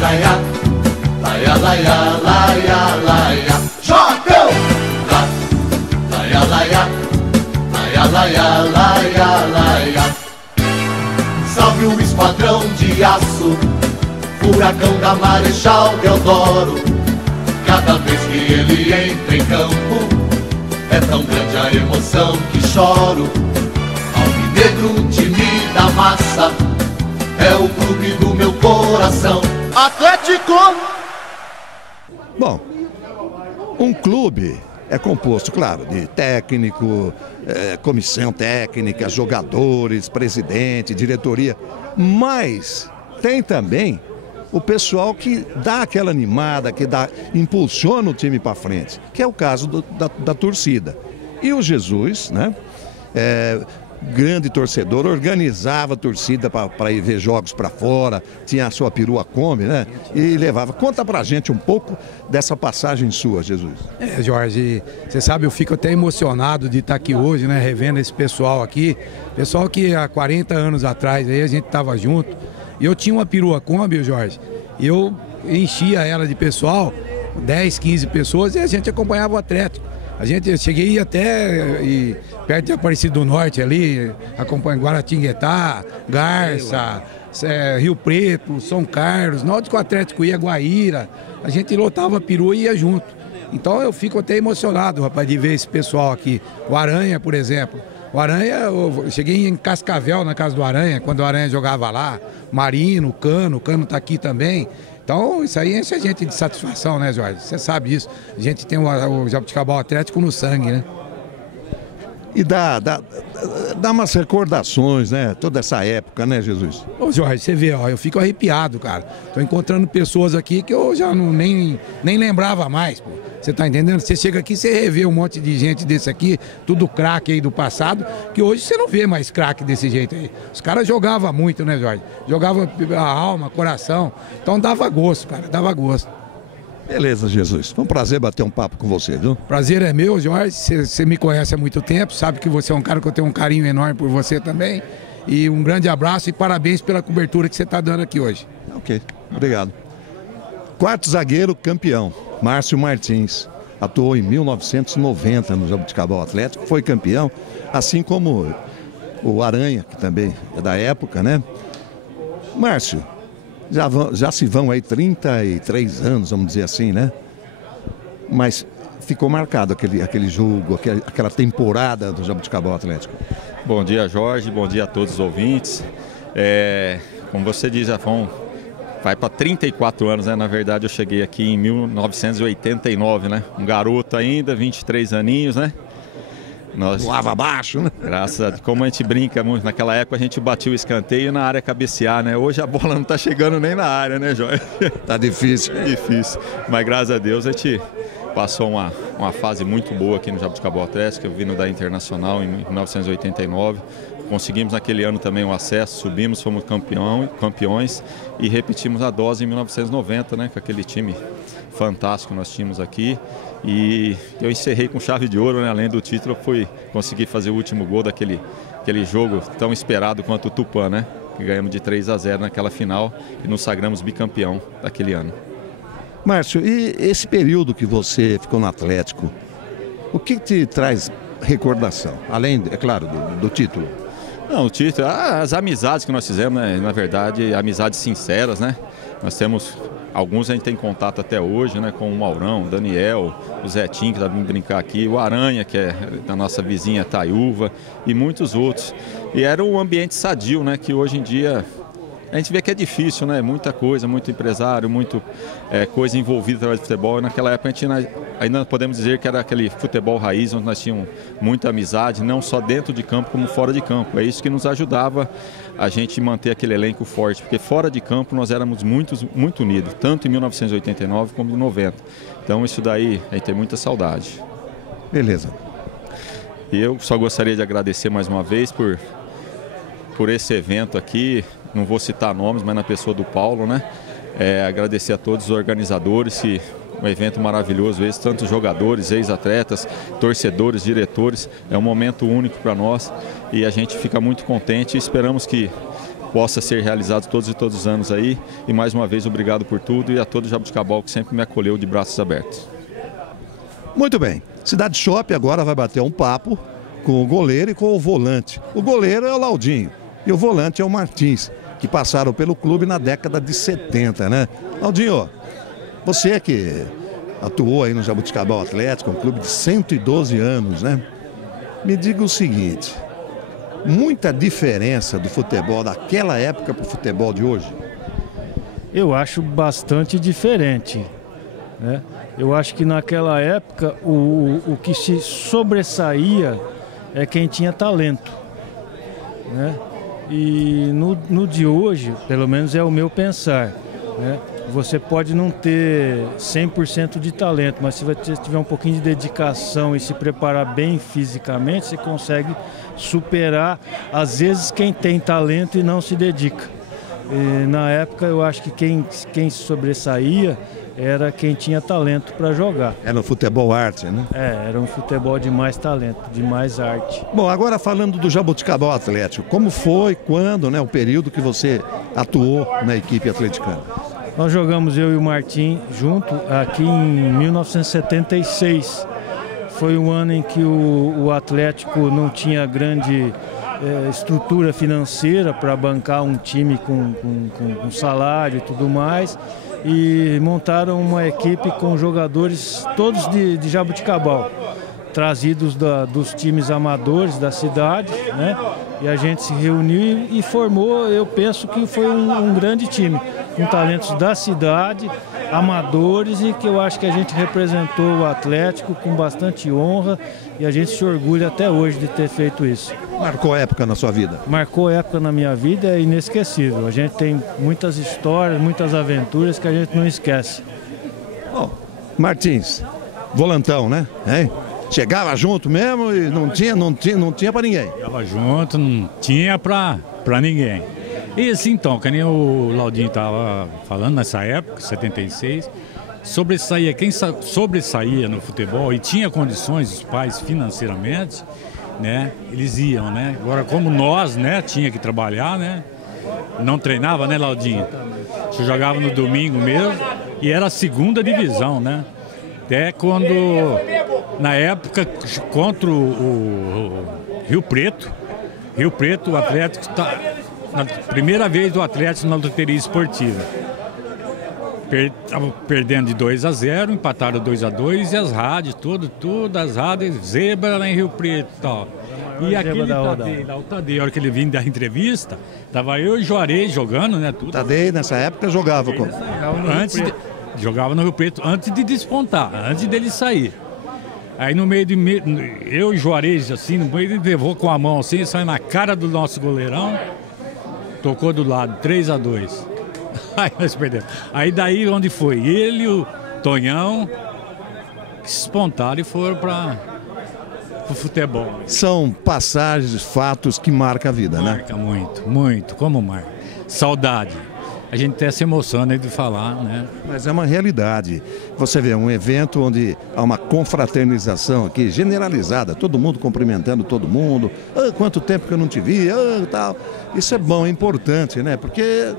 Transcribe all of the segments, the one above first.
laia, laia, laia, laia, laia. Jogão! Laia, laia, laia, laia, laia, laia. Salve o esquadrão de aço, furacão da Marechal Deodoro. Cada vez que ele entra em campo, é tão grande a emoção que choro. Alvinegro, time da massa, é o clube do meu coração. Atlético! Bom, um clube é composto, claro, de técnico, comissão técnica, jogadores, presidente, diretoria, mas tem também o pessoal que dá aquela animada, que impulsiona o time para frente, que é o caso da torcida. E o Jesus, né, grande torcedor, organizava a torcida para ir ver jogos para fora, tinha a sua perua Kombi, né, e levava. Conta pra gente um pouco dessa passagem sua, Jesus. Jorge, você sabe, eu fico até emocionado de estar aqui hoje, né, revendo esse pessoal aqui, pessoal que há 40 anos atrás aí a gente estava junto. E eu tinha uma perua Kombi, Jorge, e eu enchia ela de pessoal, 10, 15 pessoas, e a gente acompanhava o Atlético. Eu cheguei até perto de Aparecido do Norte ali, acompanhando Guaratinguetá, Garça, Rio Preto, São Carlos, na hora que o Atlético ia, Guaíra, a gente lotava a perua e ia junto. Então eu fico até emocionado, rapaz, de ver esse pessoal aqui. O Aranha, por exemplo. O Aranha, eu cheguei em Cascavel, na casa do Aranha, quando o Aranha jogava lá. Marino, o Cano tá aqui também. Então, isso aí enche a gente de satisfação, né, Jorge? Você sabe disso. A gente tem o Jabuticabal Atlético no sangue, né? E dá umas recordações, né? Toda essa época, né, Jesus? Ô, Jorge, você vê, ó, eu fico arrepiado, cara. Tô encontrando pessoas aqui que eu já nem lembrava mais, pô. Você tá entendendo? Você chega aqui, você revê um monte de gente desse aqui, tudo craque aí do passado, que hoje você não vê mais craque desse jeito aí. Os caras jogavam muito, né, Jorge? Jogavam a alma, coração. Então dava gosto, cara, dava gosto. Beleza, Jesus. Foi um prazer bater um papo com você, viu? Prazer é meu, Jorge. Você me conhece há muito tempo, sabe que você é um cara que eu tenho um carinho enorme por você também. E um grande abraço e parabéns pela cobertura que você está dando aqui hoje. Ok, obrigado. Quarto zagueiro campeão, Márcio Martins. Atuou em 1990 no Jabuticabal Atlético, foi campeão, assim como o Aranha, que também é da época, né? Márcio, já se vão aí 33 anos, vamos dizer assim, né? Mas ficou marcado aquele jogo, aquela temporada do Jabuticabal Atlético. Bom dia, Jorge, bom dia a todos os ouvintes. Como você diz, já vai para 34 anos, né? Na verdade, eu cheguei aqui em 1989, né? Um garoto ainda, 23 aninhos, né? Voava abaixo, né? Graças a Deus, como a gente brinca muito, naquela época a gente batia o escanteio na área cabecear, né? Hoje a bola não tá chegando nem na área, né, Jorge? Tá difícil. É difícil, mas graças a Deus a gente passou uma fase muito boa aqui no Jabuticabal Atlético, vindo da Internacional em 1989. Conseguimos naquele ano também o acesso, subimos, fomos campeões e repetimos a dose em 1990, né? Com aquele time fantástico que nós tínhamos aqui. E eu encerrei com chave de ouro, né? Além do título, consegui fazer o último gol daquele jogo tão esperado quanto o Tupã, né? Que ganhamos de 3-0 naquela final e nos sagramos bicampeão daquele ano. Márcio, e esse período que você ficou no Atlético, o que te traz recordação? Além, é claro, do título. Não, o título, as amizades que nós fizemos, né? Na verdade, amizades sinceras, né? Nós temos, alguns a gente tem contato até hoje, né? Com o Maurão, o Daniel, o Zetinho, que está vindo brincar aqui, o Aranha, que é da nossa vizinha Taiúva, e muitos outros. E era um ambiente sadio, né? Que hoje em dia a gente vê que é difícil, né? Muita coisa, muito empresário, muito coisa envolvida através do futebol. E naquela época a gente ainda podemos dizer que era aquele futebol raiz, onde nós tínhamos muita amizade, não só dentro de campo como fora de campo. É isso que nos ajudava a gente manter aquele elenco forte, porque fora de campo nós éramos muito unidos, tanto em 1989 como em 90. Então isso daí a gente tem muita saudade. Beleza. E eu só gostaria de agradecer mais uma vez por esse evento aqui. Não vou citar nomes, mas na pessoa do Paulo, né? Agradecer a todos os organizadores, um evento maravilhoso esse, tantos jogadores, ex-atletas, torcedores, diretores. É um momento único para nós e a gente fica muito contente e esperamos que possa ser realizado todos os anos aí. E mais uma vez, obrigado por tudo e a todo Jabuticabal que sempre me acolheu de braços abertos. Muito bem. Cidade Shop agora vai bater um papo com o goleiro e com o volante. O goleiro é o Laudinho e o volante é o Martins, que passaram pelo clube na década de 70, né? Laudinho, você que atuou aí no Jabuticabal Atlético, um clube de 112 anos, né? Me diga o seguinte, muita diferença do futebol daquela época para o futebol de hoje? Eu acho bastante diferente, né? Eu acho que naquela época o que se sobressaía é quem tinha talento, né? E no de hoje, pelo menos é o meu pensar, né? Você pode não ter 100% de talento, mas se você tiver um pouquinho de dedicação e se preparar bem fisicamente, você consegue superar, às vezes, quem tem talento e não se dedica. E, na época, eu acho que quem sobressaía era quem tinha talento para jogar. Era no futebol arte, né? Era um futebol de mais talento, de mais arte. Bom, agora falando do Jabuticabal Atlético, como foi, quando, né, o período que você atuou na equipe atleticana? Nós jogamos, eu e o Martim, junto aqui em 1976. Foi um ano em que o Atlético não tinha grande estrutura financeira para bancar um time com salário e tudo mais. E montaram uma equipe com jogadores todos de Jabuticabal, trazidos dos times amadores da cidade, né? E a gente se reuniu e formou, eu penso que foi um grande time, com talentos da cidade, amadores, e que eu acho que a gente representou o Atlético com bastante honra e a gente se orgulha até hoje de ter feito isso. Marcou época na sua vida? Marcou época na minha vida, é inesquecível. A gente tem muitas histórias, muitas aventuras que a gente não esquece. Bom, Martins, volantão, né? Hein? Chegava junto mesmo e não tinha para ninguém. Chegava junto, não tinha para ninguém. E assim, então, que nem o Laudinho estava falando nessa época, 76, sobressaía, quem sobressaía no futebol e tinha condições, os pais financeiramente, né, eles iam, né? Agora, como nós, né, tinha que trabalhar, né, não treinava, né, Laudinho? Você jogava no domingo mesmo e era a segunda divisão, né? Até quando, na época, contra o Rio Preto, o Atlético está... Na primeira vez do Atlético na loteria esportiva. Estavam perdendo de 2-0, empataram 2-2 e as rádios, tudo, as rádios, zebra lá em Rio Preto e tal. E aquele Tadei, lá, o Tadei, a hora que ele vinha da entrevista, tava eu e o Juarez jogando, né? Tudo. Tadei, nessa época, jogava com... Jogava no Rio Preto antes de despontar, antes dele sair. Aí no meio eu e o Juarez, assim, no meio ele levou com a mão assim, saiu na cara do nosso goleirão. Tocou do lado, 3-2. Aí nós perdemos. Aí daí onde foi? Ele e o Tonhão que se espontaram e foram para o futebol. São passagens, fatos que marcam a vida, né? Marca muito, como marca. Saudade. A gente até se emociona de falar, né? Mas é uma realidade. Você vê um evento onde há uma confraternização aqui generalizada, todo mundo cumprimentando todo mundo. Ah, quanto tempo que eu não te vi, tal. Isso é bom, é importante, né? Porque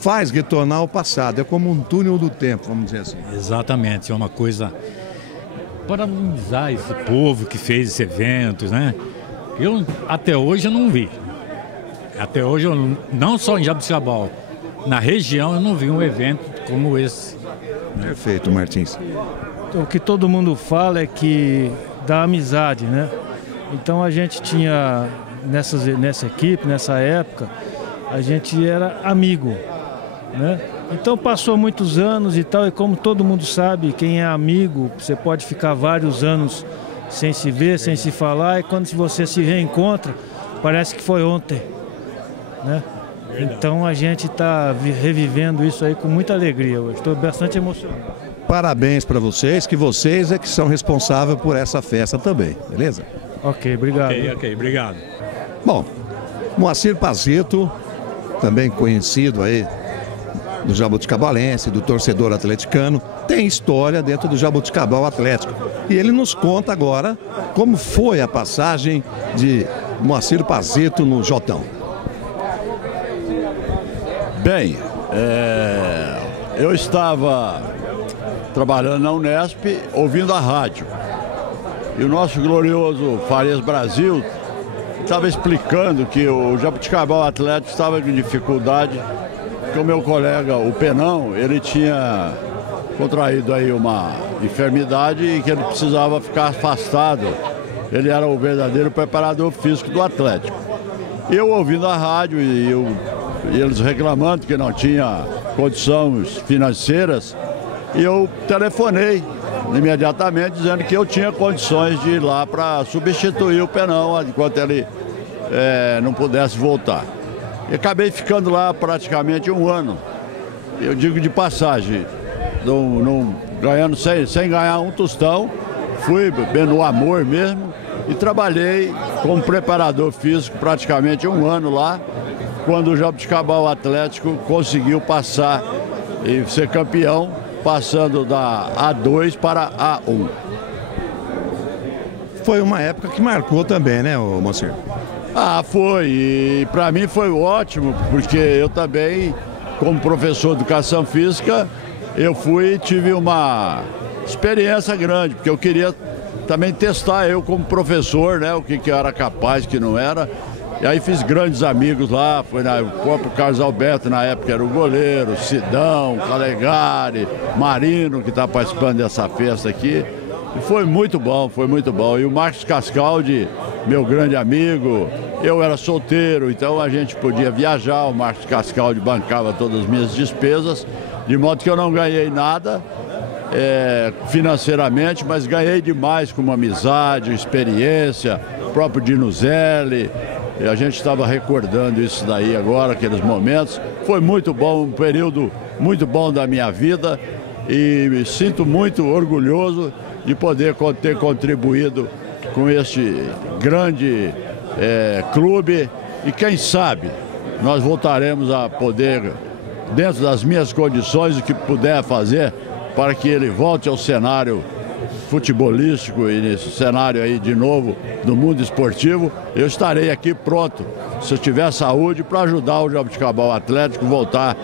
faz retornar ao passado, é como um túnel do tempo, vamos dizer assim. Exatamente, é uma coisa parabenizar esse povo que fez esse evento, né? Eu até hoje eu não vi. Até hoje eu não só em Jabuticabal, na região eu não vi um evento como esse. Perfeito, Martins. O que todo mundo fala é que da amizade, né? Então a gente tinha, nessa equipe, nessa época, a gente era amigo, né? Então passou muitos anos e tal, e como todo mundo sabe, quem é amigo, você pode ficar vários anos sem se ver, sem se falar, e quando você se reencontra, parece que foi ontem, né? Então a gente está revivendo isso aí com muita alegria hoje. Estou bastante emocionado. Parabéns para vocês, que vocês é que são responsáveis por essa festa também, beleza? Ok, obrigado. Ok, obrigado. Bom, Moacir Pazito, também conhecido aí do Jabuticabalense, do torcedor atleticano, tem história dentro do Jabuticabal Atlético. E ele nos conta agora como foi a passagem de Moacir Pazito no Jotão. Bem, eu estava trabalhando na Unesp, ouvindo a rádio. E o nosso glorioso Farias Brasil estava explicando que o Jabuticabal Atlético estava com dificuldade, que o meu colega, o Penão, ele tinha contraído aí uma enfermidade e que ele precisava ficar afastado. Ele era o verdadeiro preparador físico do Atlético. Eu ouvindo a rádio e eles reclamando que não tinha condições financeiras, e eu telefonei imediatamente dizendo que eu tinha condições de ir lá para substituir o Penão enquanto ele não pudesse voltar. E acabei ficando lá praticamente 1 ano. Eu digo de passagem, ganhando sem ganhar um tostão, fui no amor mesmo e trabalhei como preparador físico praticamente 1 ano lá, quando o Jabuticabal Atlético conseguiu passar e ser campeão, passando da A2 para A1. Foi uma época que marcou também, né, Moacir? Foi. E para mim foi ótimo, porque eu também, como professor de educação física, eu tive uma experiência grande, porque eu queria também testar eu como professor, né, o que eu era capaz, o que não era. E aí fiz grandes amigos lá, o próprio Carlos Alberto, na época era o goleiro, Sidão, Calegari, Marino, que está participando dessa festa aqui. E foi muito bom, foi muito bom. E o Marcos Cascaldi, meu grande amigo, eu era solteiro, então a gente podia viajar, o Marcos Cascaldi bancava todas as minhas despesas, de modo que eu não ganhei nada financeiramente, mas ganhei demais com uma amizade, experiência, o próprio Dinuzelli. E a gente estava recordando isso daí agora, aqueles momentos. Foi muito bom, um período muito bom da minha vida e me sinto muito orgulhoso de poder ter contribuído com este grande clube. E quem sabe nós voltaremos a poder, dentro das minhas condições, o que puder fazer para que ele volte ao cenário futebolístico e nesse cenário aí de novo do mundo esportivo, eu estarei aqui pronto, se eu tiver saúde, para ajudar o Jabuticabal Atlético a voltar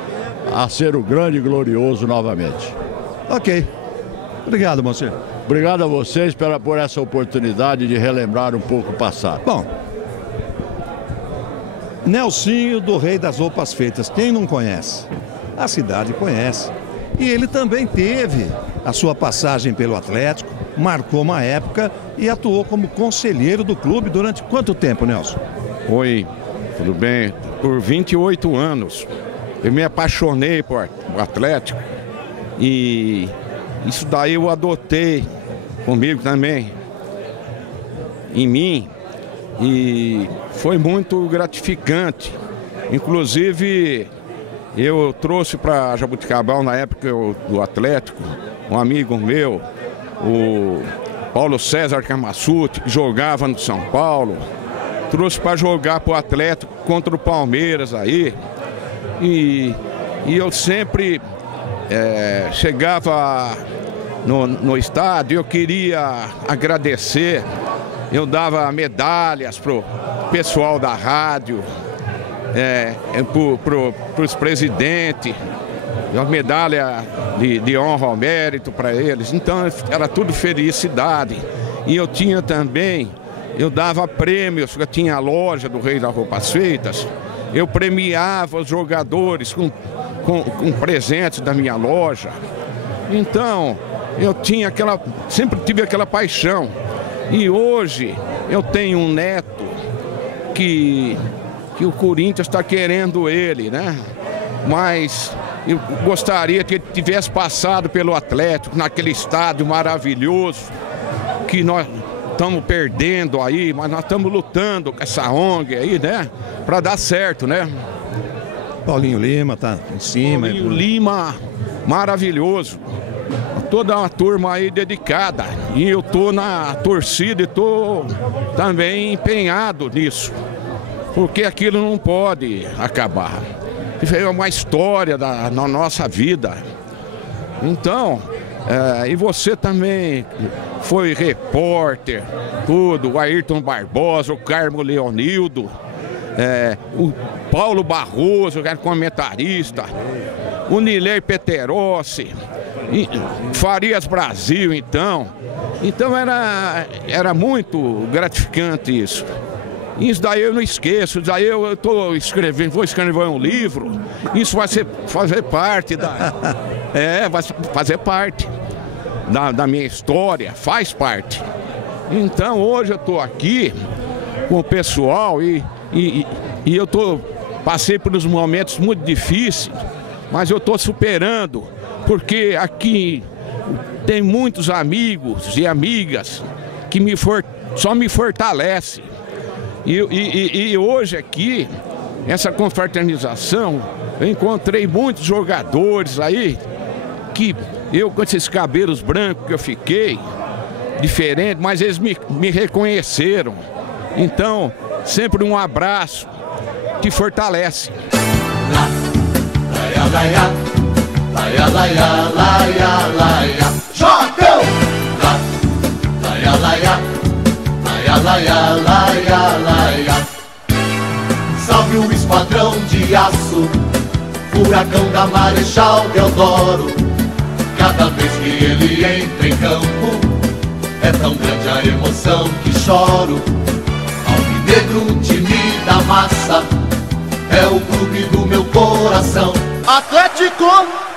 a ser o grande e glorioso novamente. Ok. Obrigado, Moacir. Obrigado a vocês por essa oportunidade de relembrar um pouco o passado. Bom, Nelsinho do Rei das Roupas Feitas, quem não conhece? A cidade conhece. E ele também teve a sua passagem pelo Atlético, marcou uma época e atuou como conselheiro do clube durante quanto tempo, Nelson? Oi, tudo bem? Por 28 anos. Eu me apaixonei por Atlético e isso daí eu adotei comigo também, em mim, e foi muito gratificante. Inclusive, eu trouxe para Jabuticabal, na época do Atlético, um amigo meu, o Paulo César Camassuti, que jogava no São Paulo. Trouxe para jogar para o Atlético contra o Palmeiras aí. E eu sempre chegava no estádio, eu queria agradecer. Eu dava medalhas pro pessoal da rádio, pros presidentes, uma medalha de honra ao mérito para eles. Então era tudo felicidade. E eu tinha também, eu dava prêmios, eu tinha a loja do Rei das Roupas Feitas, eu premiava os jogadores com presentes da minha loja. Então eu tinha sempre tive aquela paixão. E hoje eu tenho um neto que o Corinthians está querendo ele, né? Mas eu gostaria que ele tivesse passado pelo Atlético, naquele estádio maravilhoso, que nós estamos perdendo aí, mas nós estamos lutando com essa ONG aí, né? Para dar certo, né? Paulinho Lima tá em cima. Paulinho Lima, maravilhoso. Toda uma turma aí dedicada. E eu tô na torcida e tô também empenhado nisso. Porque aquilo não pode acabar. É uma história na nossa vida. Então, e você também foi repórter, tudo, o Ayrton Barbosa, o Carmo Leonildo. o Paulo Barroso, que era comentarista, o Nilei Peterossi, Farias Brasil, então. Então era muito gratificante isso. Isso daí eu não esqueço, isso daí eu estou escrevendo, vou escrever um livro, isso vai fazer parte vai fazer parte da minha história, faz parte. Então hoje eu estou aqui com o pessoal e eu passei por uns momentos muito difíceis, mas eu estou superando, porque aqui tem muitos amigos e amigas que só me fortalecem. E hoje aqui, essa confraternização, eu encontrei muitos jogadores aí, que eu com esses cabelos brancos que eu fiquei, diferente, mas eles me reconheceram. Então, sempre um abraço que fortalece. Salve o esquadrão de aço, furacão da Marechal Deodoro. Cada vez que ele entra em campo, é tão grande a emoção que choro. Alvinegro, time da massa, é o clube do meu coração. Atlético!